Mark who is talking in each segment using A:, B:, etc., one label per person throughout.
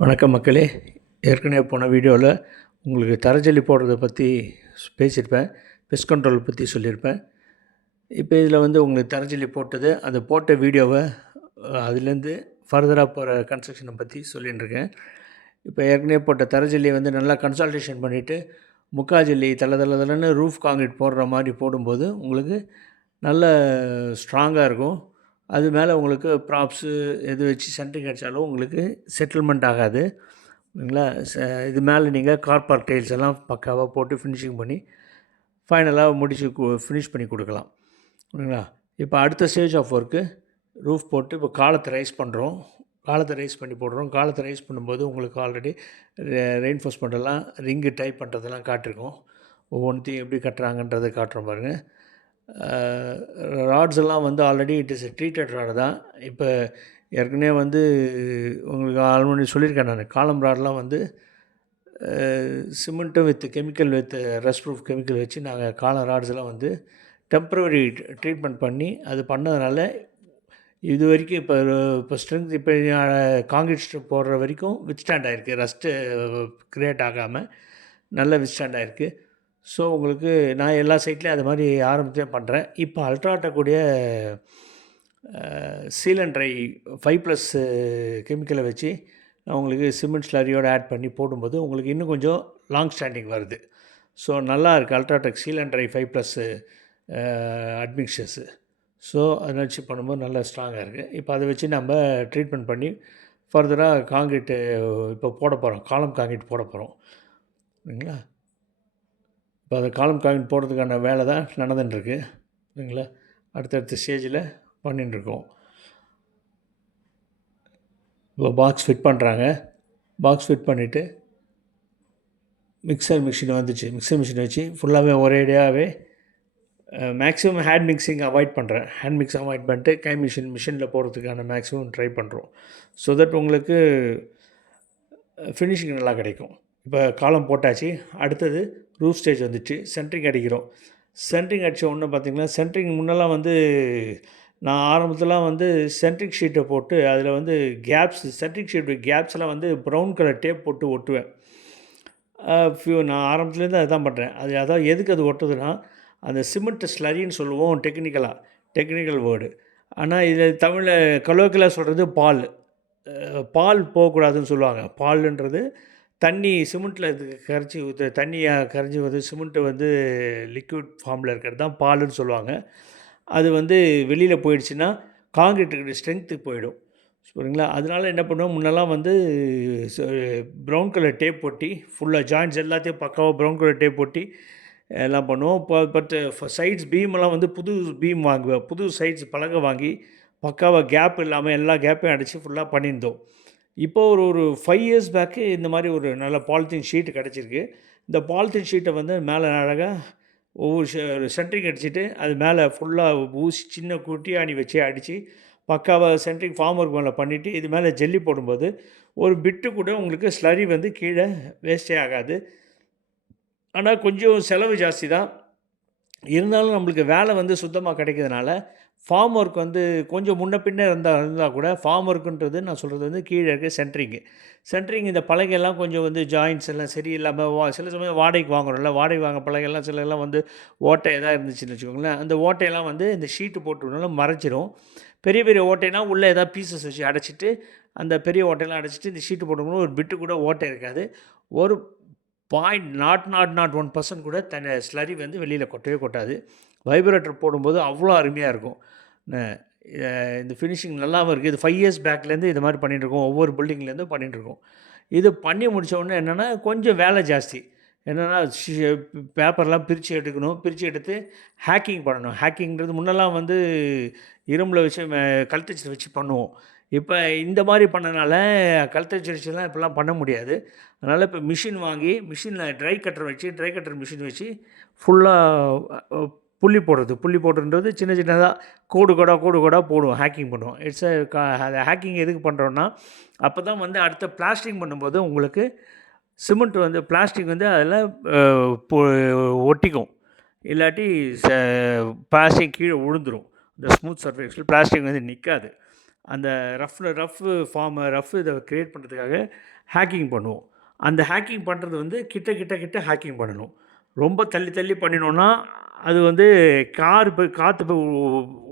A: வணக்கம் மக்களே. ஏற்கனவே போன வீடியோவில் உங்களுக்கு தரஜல்லி போடுறத பற்றி பேசியிருப்பேன். பெஸ்ட் கண்ட்ரோல் பற்றி சொல்லியிருப்பேன். இப்போ இதில் வந்து உங்களுக்கு தரஜல்லி போட்டது அந்த போட்ட வீடியோவை அதுலேருந்து ஃபர்தராக போகிற கன்ஸ்ட்ரக்ஷனை பற்றி சொல்லிட்டுருக்கேன் இப்போ ஏற்கனவே போட்ட தரஜல்லியை வந்து நல்லா கன்சல்டேஷன் பண்ணிவிட்டு முக்காஜல்லி தலை தலை தலைன்னு ரூஃப் காங்கிரீட் போடுற மாதிரி போடும்போது உங்களுக்கு நல்ல ஸ்ட்ராங்காக இருக்கும். அது மேலே உங்களுக்கு ப்ராப்ஸு எது வச்சு சென்ட்ரிங் அடித்தாலும் உங்களுக்கு செட்டில்மெண்ட் ஆகாது. ஓகேங்களா ச- இது மேலே நீங்கள் கார்பர் டைல்ஸ் எல்லாம் பக்காவாக போட்டு ஃபினிஷிங் பண்ணி ஃபைனலாக முடிச்சு ஃபினிஷ் பண்ணி கொடுக்கலாம். ஓகேங்களா இப்போ அடுத்த ஸ்டேஜ் ஆஃப் ஒர்க்கு ரூஃப் போட்டு இப்போ காலத்தை ரைஸ் பண்ணுறோம் காலத்தை ரைஸ் பண்ணி போடுறோம். காலத்தை ரைஸ் பண்ணும்போது உங்களுக்கு ஆல்ரெடி ரெயின்ஃபோர்ஸ் எல்லாம் ரிங்கு டைப் பண்ணுறதெல்லாம் காட்டிருக்கோம். ஒவ்வொன்றையும் எப்படி கட்டுறாங்கன்றதை காட்டுறோம் பாருங்கள் ராட்ஸ் எல்லாம் வந்து already it is treated rod தான். இப்போ ஏற்கனவே வந்து உங்களுக்கு ஆல்ரெடி சொல்லியிருக்கேன் நான். காலம் ராட்லாம் வந்து சிமெண்ட்டும் with chemical with rust proof chemical வச்சு நாங்கள் காலம் ராட்ஸ் எல்லாம் வந்து டெம்ப்ரவரி ட்ரீட்மெண்ட் பண்ணி அது பண்ணதுனால இது வரைக்கும் இப்போ இப்போ ஸ்ட்ரென்த் இப்போ காங்கிரீட் போடுற வரைக்கும் வித் ஸ்டாண்ட் ஆகிருக்கு ரஸ்ட்டு க்ரியேட் ஆகாமல் நல்ல வித் ஸ்டாண்ட் ஆகிருக்கு ஸோ உங்களுக்கு நான் எல்லா சைட்லேயும் அது மாதிரி ஆரம்பித்தே பண்ணுறேன் இப்போ அல்ட்ராட்டக்கூடிய seal and dry five plus கெமிக்கலை வச்சு நான் உங்களுக்கு சிமெண்ட் ஸ்லரியோடு ஆட் பண்ணி போடும்போது உங்களுக்கு இன்னும் கொஞ்சம் லாங் ஸ்டாண்டிங் வருது. ஸோ நல்லா இருக்குது UltraTech seal and dry five plus admixtures so அதை வச்சு பண்ணும்போது நல்லா ஸ்ட்ராங்காக இருக்குது இப்போ அதை வச்சு நம்ம ட்ரீட்மெண்ட் பண்ணி ஃபர்தராக காங்கிரீட்டு இப்போ போட போகிறோம் காலம் காங்கிரீட் போட போகிறோம் சரிங்களா இப்போ அதை காலம் காயின் போடுறதுக்கான வேலை தான் நடந்துட்டுருக்கு. சரிங்களா? அடுத்தடுத்த ஸ்டேஜில் பண்ணிட்டுருக்கோம். இப்போ பாக்ஸ் ஃபிட் பண்ணுறாங்க பாக்ஸ் ஃபிட் பண்ணிவிட்டு மிக்சர் மிஷின் வந்துச்சு. மிக்சர் மிஷின் வச்சு ஃபுல்லாகவே ஒரேடியாகவே மேக்ஸிமம் ஹேண்ட் மிக்சிங் அவாய்ட் பண்ணுறேன் ஹேண்ட் மிக்ஸ் அவாய்ட் பண்ணிட்டு கை மிஷின் மிஷினில் போகிறதுக்கான மேக்ஸிமம் ட்ரை பண்ணுறோம் ஸோ தட் உங்களுக்கு ஃபினிஷிங் நல்லா கிடைக்கும். இப்போ காலம் போட்டாச்சு. அடுத்தது ரூஃப் ஸ்டேஜ் வந்துச்சு. சென்ட்ரிங் அடிக்கிறோம். சென்ட்ரிங் அடித்த ஒன்று பார்த்திங்கன்னா சென்ட்ரிங் முன்னெல்லாம் வந்து நான் ஆரம்பத்துலாம் வந்து சென்ட்ரிக் ஷீட்டை போட்டு அதில் வந்து கேப்ஸ் சென்ட்ரிக் ஷீட் கேப்ஸ்லாம் வந்து ப்ரௌன் கலர் டேப் போட்டு ஒட்டுவேன். ஃபியூ நான் ஆரம்பத்துலேருந்து அதுதான் பண்ணுறேன் அது அதான் எதுக்கு அது ஒட்டுதுன்னா அந்த சிமெண்ட் ஸ்லரின்னு சொல்லுவோம் டெக்னிக்கலாக டெக்னிக்கல் வேர்டு ஆனால் இதில் தமிழில் கலோக்கில் சொல்கிறது பால். பால் போகக்கூடாதுன்னு சொல்லுவாங்க. பால்ன்றது தண்ணி சிமெண்ட்டில் கரைச்சி ஊற்று தண்ணியாக கரைஞ்சி வந்து சிமெண்ட்டு வந்து லிக்விட் ஃபார்மில் இருக்கிறது தான் பால்னு சொல்லுவாங்க. அது வந்து வெளியில் போயிடுச்சுன்னா காங்கிரீட்டுக்கு ஸ்ட்ரென்த்து போயிடும். சரிங்களா அதனால் என்ன பண்ணுவோம்? முன்னெல்லாம் வந்து ப்ரௌன் கலர் டேப் போட்டி ஃபுல்லாக ஜாயின்ட்ஸ் எல்லாத்தையும் பக்காவாக ப்ரௌன் கலர் டேப் போட்டி எல்லாம் பண்ணுவோம். இப்போ பட் சைட்ஸ் பீமெல்லாம் வந்து புது பீம் வாங்குவேன் புது சைட்ஸ் பழக வாங்கி பக்காவாக கேப் இல்லாமல் எல்லா கேப்பையும் அடித்து ஃபுல்லாக பண்ணியிருந்தோம். இப்போ ஒரு ஒரு ஃபைவ் இயர்ஸ் பேக்கு இந்த மாதிரி ஒரு நல்ல பாலித்தீன் ஷீட்டு கிடச்சிருக்கு. இந்த பாலித்தீன் ஷீட்டை வந்து மேலே அழகாக ஒவ்வொரு சென்ட்ரிங் அடிச்சுட்டு அது மேலே ஃபுல்லாக ஊசி சின்ன குட்டி அணி வச்சு அடித்து பக்காவாக சென்ட்ரிங் ஃபார்ம் ஒர்க் மேலே பண்ணிவிட்டு இது மேலே ஜல்லி போடும்போது ஒரு பிட்டு கூட உங்களுக்கு ஸ்லரி வந்து கீழே வேஸ்டே ஆகாது. ஆனால் கொஞ்சம் செலவு ஜாஸ்தி தான். இருந்தாலும் நம்மளுக்கு வேலை வந்து சுத்தமாக கிடைக்கிறதுனால ஃபார்ம் ஒர்க் வந்து கொஞ்சம் முன்ன பின்ன இருந்தால் இருந்தால் கூட ஃபார்ம் ஒர்க்குன்றது நான் சொல்கிறது வந்து கீழே இருக்க சென்ட்ரிங்கு சென்ட்ரிங் இந்த பலகையெல்லாம் கொஞ்சம் வந்து ஜாயின்ஸ் எல்லாம் சரியில்லாமல் வா சில சமயம் வாடகைக்கு வாங்குறோம்ல வாடகை வாங்க பலகையெல்லாம் சில எல்லாம் வந்து ஓட்டை எதாவது இருந்துச்சுன்னு வச்சுக்கோங்களேன் அந்த ஓட்டையெல்லாம் வந்து இந்த ஷீட்டு போட்டுனாலும் மறைச்சிரும் பெரிய பெரிய ஓட்டைனா உள்ளே ஏதாவது பீசஸ் வச்சு அடைச்சிட்டு அந்த பெரிய ஓட்டையெல்லாம் அடைச்சிட்டு இந்த ஷீட்டு போட்டோம்னா ஒரு பிட்டு கூட ஓட்டை இருக்காது. ஒரு point nought nought nought one percent கூட தன்னை ஸ்லரி வந்து வெளியில் கொட்டவே கொட்டாது. வைப்ரேட்டர் போடும்போது அவ்வளோ அருமையாக இருக்கும். இந்த ஃபினிஷிங் நல்லாவும் இருக்குது இது ஃபைவ் இயர்ஸ் பேக்லேருந்து இது மாதிரி பண்ணிகிட்ருக்கோம் ஒவ்வொரு பில்டிங்லேருந்து பண்ணிட்டுருக்கோம் இது பண்ணி முடிச்ச என்னென்னா கொஞ்சம் வேலை ஜாஸ்தி. என்னென்னா பேப்பர்லாம் பிரித்து எடுக்கணும். பிரித்து எடுத்து ஹேக்கிங் பண்ணணும். ஹேக்கிங்கிறது முன்னெல்லாம் வந்து இரும்பில் வச்சு ம- வச்சு பண்ணுவோம். இப்போ இந்த மாதிரி பண்ணனால கழுத்தச்சு வச்சுலாம் இப்போலாம் பண்ண முடியாது. அதனால் இப்போ மிஷின் வாங்கி மிஷினில் ட்ரை கட்டர் வச்சு ட்ரை கட்டர் மிஷின் வச்சு ஃபுல்லாக புள்ளி போடுறது. புள்ளி போடுறது சின்ன சின்னதாக கோடு கோடாக கோடு கோடாக போடுவோம் ஹேக்கிங் பண்ணுவோம். இட்ஸ் ஹேக்கிங் எதுக்கு பண்ணுறோன்னா அப்போ தான் வந்து அடுத்த பிளாஸ்டிங் பண்ணும்போது உங்களுக்கு சிமெண்ட் வந்து பிளாஸ்டிக் வந்து அதில் ஒட்டிக்கும். இல்லாட்டி பிளாஸ்டிக் கீழே விழுந்துரும் இந்த ஸ்மூத் சர்ஃபேஸில் பிளாஸ்டிக் வந்து நிற்காது அந்த ரஃப் ரஃப் ஃபார்மை ரஃப் இதை க்ரியேட் பண்ணுறதுக்காக ஹேக்கிங் பண்ணுவோம். அந்த ஹேக்கிங் பண்ணுறது வந்து கிட்ட கிட்ட கிட்ட ஹேக்கிங் பண்ணணும். ரொம்ப தள்ளி தள்ளி பண்ணினோன்னா அது வந்து கார் போய் காற்று போய்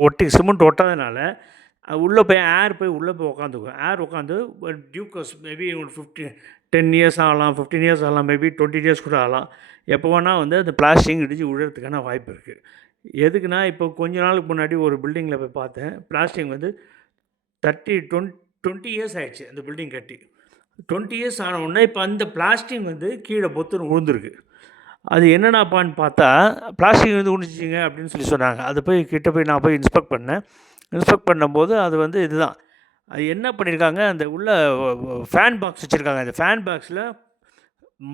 A: ஒட்டி சிமெண்ட் ஒட்டாதனால உள்ளே போய் ஏர் போய் உள்ளே போய் உட்காந்துக்கும் ஏர் உட்காந்து டியூக்கஸ் மேபி ஒரு ஃபிஃப்டி டென் இயர்ஸ் ஆகலாம் ஃபிஃப்டீன் இயர்ஸ் ஆகலாம் மேபி டுவெண்ட்டி இயர்ஸ் கூட ஆகலாம். எப்போ வேணால் வந்து அந்த பிளாஸ்டிக் இடிச்சு விழுறதுக்கான வாய்ப்பு இருக்குது எதுக்குன்னா இப்போ கொஞ்ச நாளுக்கு முன்னாடி ஒரு பில்டிங்கில் போய் பார்த்தேன். பிளாஸ்டிக் வந்து தேர்ட்டி டுவெண்ட் டுவெண்ட்டி இயர்ஸ் ஆயிடுச்சு அந்த பில்டிங் கட்டி. டுவெண்ட்டி இயர்ஸ் ஆன உடனே இப்போ அந்த பிளாஸ்டிக் வந்து கீழே பொத்துன்னு விழுந்துருக்கு அது என்னடாப்பான்னு பார்த்தா பிளாஸ்டிக் வந்து உணிச்சிங்க அப்படின்னு சொல்லி சொன்னாங்க. அது போய் கிட்ட போய் நான் போய் இன்ஸ்பெக்ட் பண்ணேன். இன்ஸ்பெக்ட் பண்ணும்போது அது வந்து இதுதான். அது என்ன பண்ணியிருக்காங்க அந்த உள்ள ஃபேன் பாக்ஸ் வச்சுருக்காங்க. அந்த ஃபேன் பாக்ஸில்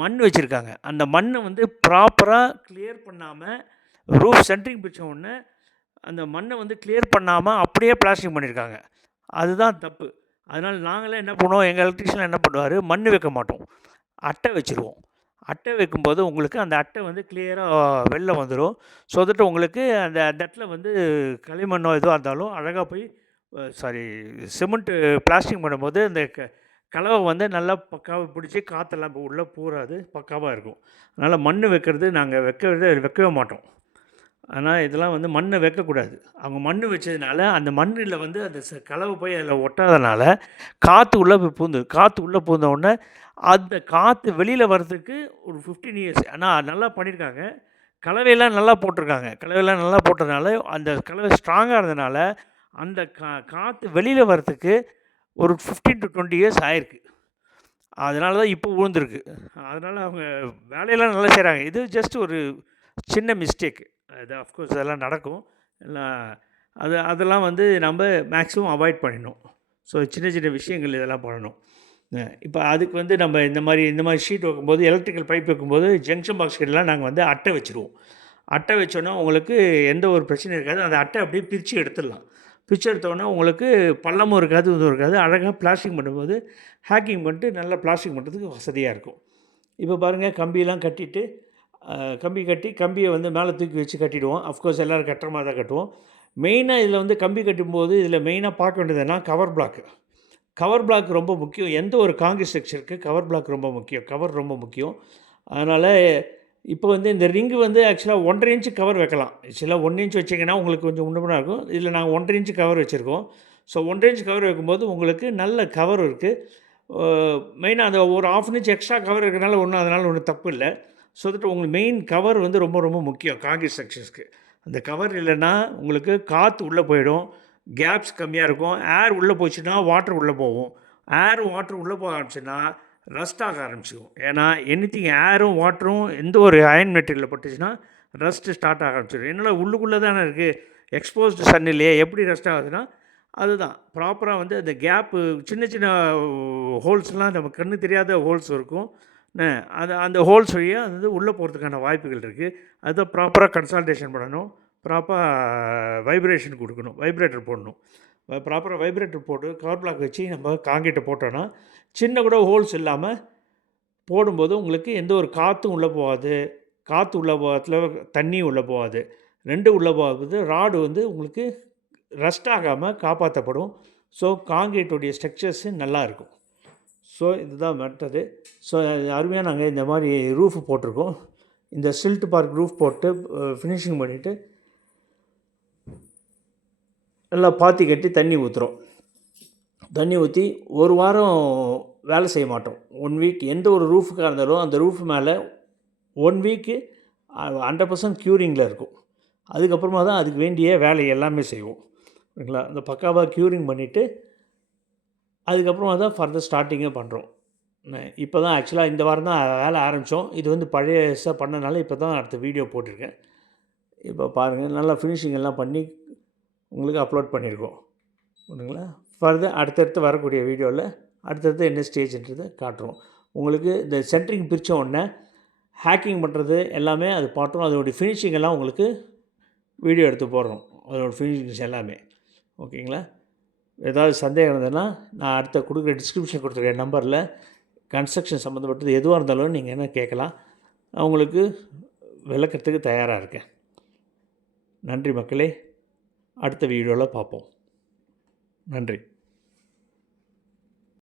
A: மண் வச்சுருக்காங்க. அந்த மண்ணை வந்து ப்ராப்பராக கிளியர் பண்ணாமல் ரூஃப் சென்ட்ரிங் பிடிச்ச உடனே அந்த மண்ணை வந்து கிளியர் பண்ணாமல் அப்படியே பிளாஸ்டிக் பண்ணியிருக்காங்க அதுதான் தப்பு. அதனால் நாங்களே என்ன பண்ணுவோம்? எங்கள் எலக்ட்ரிஷியன் என்ன பண்ணுவார்? மண் வைக்க மாட்டோம். அட்டை வச்சுருவோம். அட்டை வைக்கும்போது உங்களுக்கு அந்த அட்டை வந்து கிளியராக வெளில வந்துடும் ஸோ தட் உங்களுக்கு அந்த அந்த இடத்துல வந்து களிமண்ணோ எதுவாக இருந்தாலும் அழகாக போய் சாரி சிமெண்ட்டு பிளாஸ்டிக் பண்ணும்போது அந்த க கலவை வந்து நல்லா பக்காவாக பிடிச்சி காற்றெல்லாம் உள்ளே பூராது பக்காவாக இருக்கும். அதனால் மண் வைக்கிறது நாங்கள் வைக்கிறது வைக்கவே மாட்டோம். ஆனால் இதெல்லாம் வந்து மண்ணை வைக்கக்கூடாது. அவங்க மண் வச்சதுனால அந்த மண்ணில் வந்து அந்த ச கலவை போய் அதில் ஒட்டாதனால காற்று உள்ளே போய் பூந்து காற்று உள்ளே பூந்த உடனே அந்த காற்று வெளியில் வர்றதுக்கு ஒரு ஃபிஃப்டீன் இயர்ஸ் ஆனால் நல்லா பண்ணியிருக்காங்க கலவையெல்லாம் நல்லா போட்டிருக்காங்க. கலவையெல்லாம் நல்லா போட்டதுனால அந்த கலவை ஸ்ட்ராங்காக இருந்ததுனால அந்த கா காற்று வெளியில் வர்றதுக்கு ஒரு ஃபிஃப்டீன் டு டுவெண்ட்டி இயர்ஸ் ஆயிருக்கு. அதனால தான் இப்போ விழுந்திருக்கு அதனால் அவங்க வேலையெல்லாம் நல்லா செய்கிறாங்க இது ஜஸ்ட் ஒரு சின்ன மிஸ்டேக் அது அஃப்கோர்ஸ் அதெல்லாம் நடக்கும். எல்லாம் அது அதெல்லாம் வந்து நம்ம மேக்ஸிமம் அவாய்ட் பண்ணிடணும். ஸோ சின்ன சின்ன விஷயங்கள் இதெல்லாம் பண்ணணும். இப்போ அதுக்கு வந்து நம்ம இந்த மாதிரி இந்த மாதிரி ஷீட் வைக்கும்போது எலக்ட்ரிக்கல் பைப் வைக்கும்போது ஜங்ஷன் பாக்ஸ் கிட்டலாம் நாங்கள் வந்து அட்டை வச்சுருவோம். அட்டை வச்சோன்னா உங்களுக்கு எந்த ஒரு பிரச்சனையும் இருக்காது. அந்த அட்டை அப்படியே பிரித்து எடுத்துடலாம். பிரித்து எடுத்தோடனே உங்களுக்கு பள்ளமும் இருக்காது இதுவும் இருக்காது. அழகாக பிளாஸ்டிக் பண்ணும்போது ஹேக்கிங் பண்ணிட்டு நல்லா பிளாஸ்டிக் பண்ணுறதுக்கு வசதியாக இருக்கும். இப்போ பாருங்கள் கம்பியெல்லாம் கட்டிட்டு கம்பி கட்டி கம்பியை வந்து மேலே தூக்கி வச்சு கட்டிடுவோம். அஃப்கோர்ஸ் எல்லோரும் கட்டுற மாதிரி தான் கட்டுவோம். மெயினாக இதில் வந்து கம்பி கட்டும்போது இதில் மெயினாக பார்க்க வேண்டியதுன்னா கவர் பிளாக்கு கவர் பிளாக் ரொம்ப முக்கியம். எந்த ஒரு காங்கிரஸ் ஸ்ட்ரக்சருக்கு கவர் பிளாக் ரொம்ப முக்கியம். கவர் ரொம்ப முக்கியம். அதனால் இப்போ வந்து இந்த ரிங்கு வந்து ஆக்சுவலாக ஒன்றரை இன்ச்சு கவர் வைக்கலாம். ஆக்சுவலாக ஒன் இன்ச் வச்சிங்கன்னா உங்களுக்கு கொஞ்சம் முன்னே இருக்கும். இதில் நாங்கள் ஒன்றரை இன்ச்சு கவர் வச்சுருக்கோம். ஸோ ஒன்றரை இன்ச் கவர் வைக்கும்போது உங்களுக்கு நல்ல கவர் இருக்குது மெயினாக அந்த ஒரு ஆஃப் இன்ச் எக்ஸ்ட்ரா கவர் இருக்கிறனால ஒன்றும் அதனால் ஒன்றும் தப்பு இல்லை. ஸோ தட் உங்களுக்கு மெயின் கவர் வந்து ரொம்ப ரொம்ப முக்கியம் காங்கிரஸ் ஸ்ட்ரக்சர்ஸ்க்கு அந்த கவர் இல்லைன்னா உங்களுக்கு காற்று உள்ளே போயிடும் கேப்ஸ் கம்மியாக இருக்கும் ஏர் உள்ளே போச்சுன்னா வாட்டர் உள்ளே போகும். ஏர் வாட்டர் உள்ளே போக ஆரம்பிச்சுன்னா ரஸ்ட் ஆக ஆரம்பிச்சிக்கும். ஏன்னா எனித்திங் ஏரும் வாட்டரும் எந்த ஒரு அயன் மெட்டீரியலில் பட்டுச்சுன்னா ரஸ்ட்டு ஸ்டார்ட் ஆக ஆரம்பிச்சிடும். என்னால் உள்ளுக்குள்ளே தானே இருக்குது எக்ஸ்போஸ்டு சன் இல்லையே எப்படி ரஸ்ட் ஆகுதுன்னா அதுதான். ப்ராப்பராக வந்து அந்த கேப்பு சின்ன சின்ன uh, ஹோல்ஸ்லாம் நம்ம கண்ணு தெரியாத ஹோல்ஸ் இருக்கும். அது அந்த ஹோல்ஸ் வழியாக அது வந்து உள்ளே போகிறதுக்கான வாய்ப்புகள் இருக்குது அதை ப்ராப்பராக கன்சல்டேஷன் பண்ணணும். ப்ராப்பராக வைப்ரேஷன் கொடுக்கணும். வைப்ரேட்டர் போடணும். ப்ராப்பராக வைப்ரேட்டர் போட்டு கவர் பிளாக் வச்சு நம்ம காங்கிட்ட போட்டோன்னா சின்ன கூட ஹோல்ஸ் இல்லாமல் போடும்போது உங்களுக்கு எந்த ஒரு காற்றும் உள்ளே போகாது. காற்று உள்ளே போகாதுல தண்ணி உள்ளே போகாது. ரெண்டு உள்ளே போகாது. ராடு வந்து உங்களுக்கு ரஸ்ட் ஆகாமல் காப்பாற்றப்படும் ஸோ காங்கிரீட்டுடைய ஸ்ட்ரக்சர்ஸு நல்லாயிருக்கும் ஸோ இதுதான் மெட்டது ஸோ அருமையாக நாங்கள் இந்த மாதிரி ரூஃப் போட்டிருக்கோம். இந்த சில்ட் பார்க் ரூஃப் போட்டு ஃபினிஷிங் பண்ணிவிட்டு நல்லா பாத்தி கட்டி தண்ணி ஊற்றுறோம் தண்ணி ஊற்றி ஒரு வாரம் வேலை செய்ய மாட்டோம். ஒன் வீக் எந்த ஒரு ரூஃபுக்காக இருந்தாலும் அந்த ரூஃப் மேலே ஒன் வீக்கு ஹண்ட்ரட் பர்சன்ட் க்யூரிங்கில் இருக்கும். அதுக்கப்புறமா தான் அதுக்கு வேண்டிய வேலை எல்லாமே செய்வோம். ஓகேங்களா? அந்த பக்காவாக க்யூரிங் பண்ணிவிட்டு அதுக்கப்புறமா தான் ஃபர்தர் ஸ்டார்டிங்கே பண்ணுறோம் இப்போ தான் ஆக்சுவலாக இந்த வாரம் தான் வேலை ஆரம்பித்தோம் இது வந்து பழையசாக பண்ணனால இப்போ தான் அடுத்த வீடியோ போட்டிருக்கேன். இப்போ பாருங்கள் நல்லா ஃபினிஷிங் எல்லாம் பண்ணி உங்களுக்கு அப்லோட் பண்ணியிருக்கோம் ஒன்றுங்களா ஃபர்தர் அடுத்தடுத்து வரக்கூடிய வீடியோவில் அடுத்தடுத்து என்ன ஸ்டேஜ்ன்றதை காட்டுறோம். உங்களுக்கு இந்த சென்ட்ரிங் பிரித்த உடனே ஹேக்கிங் பண்ணுறது எல்லாமே அது பாட்டுரும் அதோடைய ஃபினிஷிங் எல்லாம் உங்களுக்கு வீடியோ எடுத்து போடுறோம். அதோட ஃபினிஷிங்ஸ் எல்லாமே. ஓகேங்களா ஏதாவது சந்தேகம் இருந்ததுன்னா நான் அடுத்த கொடுக்குற டிஸ்கிரிப்ஷன் கொடுத்துருக்க நம்பரில் கன்ஸ்ட்ரக்ஷன் சம்மந்தப்பட்டது எதுவாக இருந்தாலும் நீங்கள் என்ன கேட்கலாம். அவங்களுக்கு விளக்கிறதுக்கு தயாராக இருக்கேன். நன்றி மக்களே. அடுத்த வீடியோவில் பார்ப்போம். நன்றி.